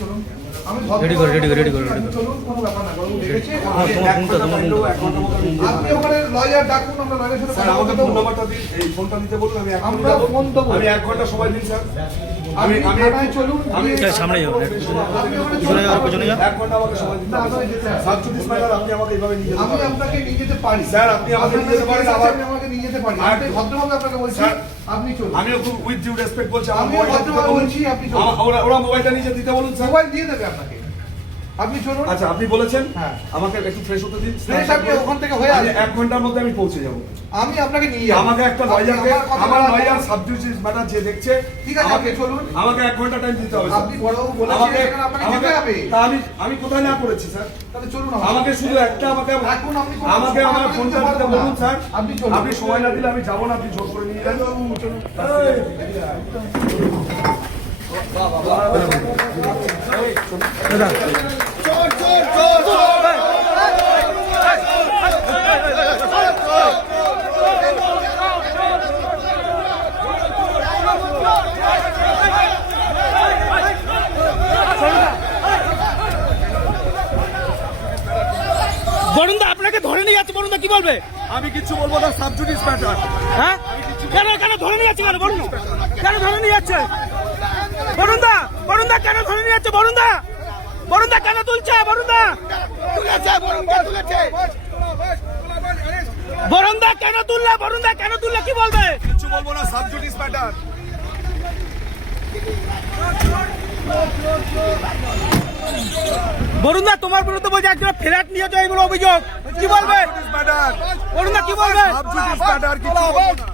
চলুন। আমি রেডি করো চলুন, কোনো ব্যাপার না। বাবু দেখেছি আপনি ওখানে লয়ার ডাকুন, আমরা লয়ারের সাথে স্যার আমাকে ফোন নাম্বারটা দিন, এই ফোনটা দিতে বলুন, আমি আমরা ফোন দেবো। আমি 1 ঘন্টা সময় দিন স্যার। আমি থানায় চলুন, আমি সামনে যাও, আপনি ওখানে পিছনে যাও, পিছনে যাও। 1 ঘন্টা আমাকে সময় দিতে হবে। সাবজুডিস ম্যাটার আপনি আমাকে এইভাবে নিয়ে যেতে আমি পারেন। আপনাকে নিয়ে যেতে পারি স্যার, আপনি আমাকে নিয়ে যেতে পারেন, আবার- আমি আমাকে নিয়ে যেতে পারি। আর- আমি ভদ্রভাবে আপনাকে বলছি, স্যার, আপনি চলুন। আমিও খুব উইথ ডিউ রেসপেক্ট বলছি, আমার আমি মোবাইলটা দিতে ভদ্রভাবে বলুন। বলছি, আপনি চলুন। ওরা মোবাইলটা নিয়ে দিতে বলুন স্যার। মোবাইল দিয়ে দেবে আপনাকে, আপনি চলুন। আচ্ছা, আপনি বলেছেন হ্যাঁ। আমাকে একটু ফ্রেশ হতে দিন। Fresh আপনি ওখান থেকে হয়ে আসবেন। 1 ঘন্টার মধ্যে আমি পৌঁছে যাব। আমি আপনাকে নিয়ে যাবো। আমাকে একটা লয়ারকে, আমার লয়ার সাবজুডিস ম্যাটার যে দেখছে, ঠিক আছে, আপনি চলুন। আমাকে 1 ঘন্টা টাইম দিতে হবে স্যার। আপনি বড়বাবু বলেছেন, আমাকে এখানে আপনাকে যেতে হবে। তা আমি কোথায় না করেছি স্যার? তাহলে চলুন আমাকে শুধু একটা আমাকে এখন আপনি কোনো আমাকে সময় আমার আমাকে ফোনটা দিতে দিতে পারবো না। বলুন স্যার। আপনি চলুন। আপনি সময় না দিলে আমি যাবো না, আপনি জোর করে নিয়ে যান। বরুণদা আপনাকে ধরে নিয়ে যাচ্ছে, বরুণদা কি বলবে? আমি কিছু বলবো না, সাবজুডিস ম্যাটার। হ্যাঁ কেন ধরে নিয়ে যাচ্ছে? কেন ধরে নিয়ে যাচ্ছে? বরুণদা কেন ধরে নিয়ে যাচ্ছে? বরুণদা কেন তুলছে? বরুণদা কেন তুললে কি বলবে? কিছু বলবো না, সাবজুডিস ম্যাটার। বরুণদা তোমার বিরুদ্ধে বলছে একজন ফ্ল্যাট নিয়ে যায় বলে অভিযোগ, কি বলবে? Sub judice matter. বরুণদা কি বলবে? সাবজুডিস ম্যাটার, কিছু বলবো না।